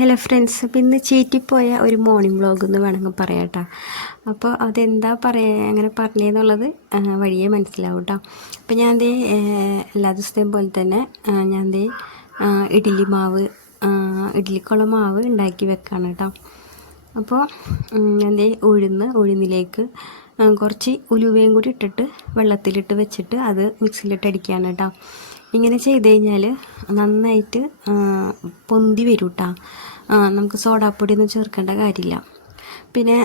Hello friends അപ്പോൾ ഇന്ന് ചീറ്റിപ്പോയ ഒരു മോർണിംഗ് വ്ളോഗ് എന്ന് വേണമെങ്കിൽ പറയാം കേട്ടോ അപ്പോൾ അതെന്താ പറയുക അങ്ങനെ പറഞ്ഞതെന്നുള്ളത് വഴിയെ മനസ്സിലാവും കേട്ടോ അപ്പോൾ ഞാൻ ദേ എല്ലാ ദിവസത്തെയും പോലെ തന്നെ ഞാൻ ദേ ഇഡ്ഡലി മാവ് ഇഡ്ഡലിക്കുള്ള മാവ് ഉണ്ടാക്കി വെക്കാണ് കേട്ടോ അപ്പോൾ ഞാൻ ദേ ഉഴുന്ന് ഉഴുന്നിലേക്ക് കുറച്ച് ഉലുവയും കൂടി ഇട്ടിട്ട് വെള്ളത്തിലിട്ട് വെച്ചിട്ട് അത് മിക്സിയിലിട്ട് അടിക്കുകയാണ് കേട്ടോ ഇങ്ങനെ ചെയ്ത് കഴിഞ്ഞാൽ നന്നായിട്ട് പൊന്തി വരും കേട്ടോ നമുക്ക് സോഡാപ്പൊടി ഒന്നും ചേർക്കേണ്ട കാര്യമില്ല. പിന്നെ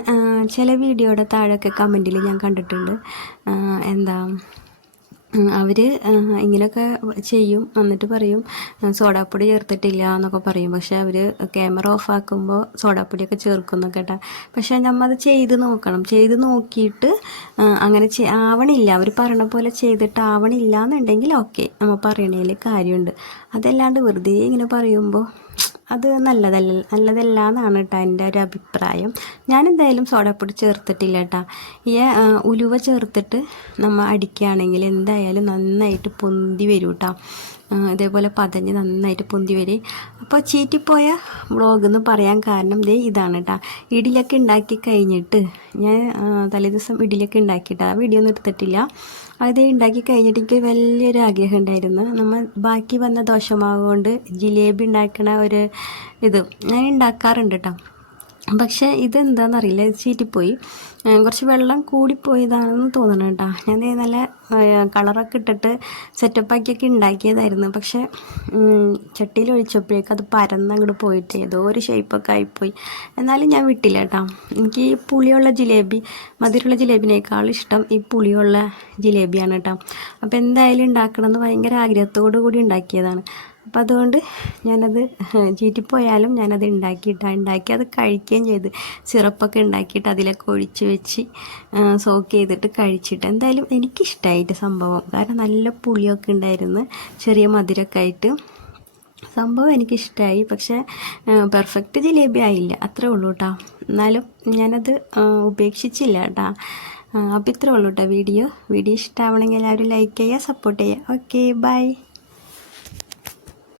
ചില വീഡിയോയുടെ താഴെയൊക്കെ കമന്റിൽ ഞാൻ കണ്ടിട്ടുണ്ട്. എന്താ അവർ ഇങ്ങനെയൊക്കെ ചെയ്യും. എന്നിട്ട് പറയും സോഡാപ്പൊടി ചേർത്തിട്ടില്ല എന്നൊക്കെ പറയും. പക്ഷേ അവർ ക്യാമറ ഓഫ് ആക്കുമ്പോൾ സോഡാപ്പൊടിയൊക്കെ ചേർക്കും എന്നൊക്കെ കേട്ടോ. പക്ഷേ നമ്മൾ അത് ചെയ്ത് നോക്കണം. ചെയ്ത് നോക്കിയിട്ട് അങ്ങനെ ആവണില്ല. അവർ പറയണ പോലെ ചെയ്തിട്ട് ആവണില്ല എന്നുണ്ടെങ്കിൽ ഓക്കെ. നമ്മൾ പറയണതിൽ കാര്യമുണ്ട് അതല്ലാണ്ട് വെറുതെ ഇങ്ങനെ പറയുമ്പോൾ അത് നല്ലതല്ല നല്ലതല്ല എന്നാണ് കേട്ടോ എന്റെ ഒരു അഭിപ്രായം. ഞാൻ എന്തായാലും സോഡാപ്പൊടി ചേർത്തിട്ടില്ല കേട്ടോ ഈ ഉലുവ ചേർത്തിട്ട് നമ്മൾ അടിക്കുകയാണെങ്കിൽ എന്തായാലും നന്നായിട്ട് പൊന്തി വരും കേട്ടോ ഇതേപോലെ പതഞ്ഞ് നന്നായിട്ട് പൊന്തി വരെ. അപ്പോൾ ചീറ്റിപ്പോയ വ്ളോഗ് എന്ന് പറയാൻ കാരണം ദേ ഇതാണ് കേട്ടോ ഇഡിലൊക്കെ ഉണ്ടാക്കി കഴിഞ്ഞിട്ട് ഞാൻ തലേദിവസം ഇഡിലൊക്കെ ഉണ്ടാക്കിയിട്ട് ആ വീഡിയോ ഒന്നും എടുത്തിട്ടില്ല. അത് ഉണ്ടാക്കി കഴിഞ്ഞിട്ട് എനിക്ക് വലിയൊരു ആഗ്രഹം ഉണ്ടായിരുന്നു നമ്മൾ ബാക്കി വന്ന ദോശമാവ് ജിലേബി ഉണ്ടാക്കണ ഒരു ഇത്. ഞാൻ ഉണ്ടാക്കാറുണ്ട് കേട്ടോ പക്ഷേ ഇതെന്താണെന്നറിയില്ല ഇത് ചീറ്റിപ്പോയി. കുറച്ച് വെള്ളം കൂടിപ്പോയതാണെന്ന് തോന്നണം കേട്ടോ. ഞാൻ നല്ല കളറൊക്കെ ഇട്ടിട്ട് സെറ്റപ്പാക്കിയൊക്കെ ഉണ്ടാക്കിയതായിരുന്നു. പക്ഷേ ചട്ടിയിൽ ഒഴിച്ചപ്പോഴേക്കും അത് പരന്ന് അങ്ങോട്ട് പോയിട്ട് ഏതോ ഒരു ഷേപ്പൊക്കെ ആയിപ്പോയി. എന്നാലും ഞാൻ വിട്ടില്ല കേട്ടോ. എനിക്ക് ഈ പുളിയുള്ള ജിലേബി മധുരമുള്ള ജിലേബിനേക്കാൾ ഇഷ്ടം ഈ പുളിയുള്ള ജിലേബിയാണ് കേട്ടോ. അപ്പോൾ എന്തായാലും ഉണ്ടാക്കണമെന്ന് ഭയങ്കര ആഗ്രഹത്തോടു കൂടി ഉണ്ടാക്കിയതാണ്. അപ്പം അതുകൊണ്ട് ഞാനത് ചീറ്റിപ്പോയാലും ഞാനത് ഉണ്ടാക്കിയിട്ടാണ് ഉണ്ടാക്കി അത് കഴിക്കുകയും ചെയ്ത്. സിറപ്പൊക്കെ ഉണ്ടാക്കിയിട്ട് അതിലൊക്കെ ഒഴിച്ച് വെച്ച് സോക്ക് ചെയ്തിട്ട് കഴിച്ചിട്ട്. എന്തായാലും എനിക്കിഷ്ടമായിട്ട് സംഭവം. കാരണം നല്ല പുളിയൊക്കെ ഉണ്ടായിരുന്നു ചെറിയ മധുരമൊക്കെ ആയിട്ട്. സംഭവം എനിക്കിഷ്ടമായി പക്ഷേ പെർഫെക്റ്റ് ജിലേബി ആയില്ല. അത്രേ ഉള്ളൂ കേട്ടോ എന്നാലും ഞാനത് ഉപേക്ഷിച്ചില്ല കേട്ടോ അപ്പോൾ ഇത്രേ ഉള്ളൂ കേട്ടോ വീഡിയോ. വീഡിയോ ഇഷ്ടമാവണമെങ്കിൽ എല്ലാവരും ലൈക്ക് ചെയ്യുക സപ്പോർട്ട് ചെയ്യുക. Okay bye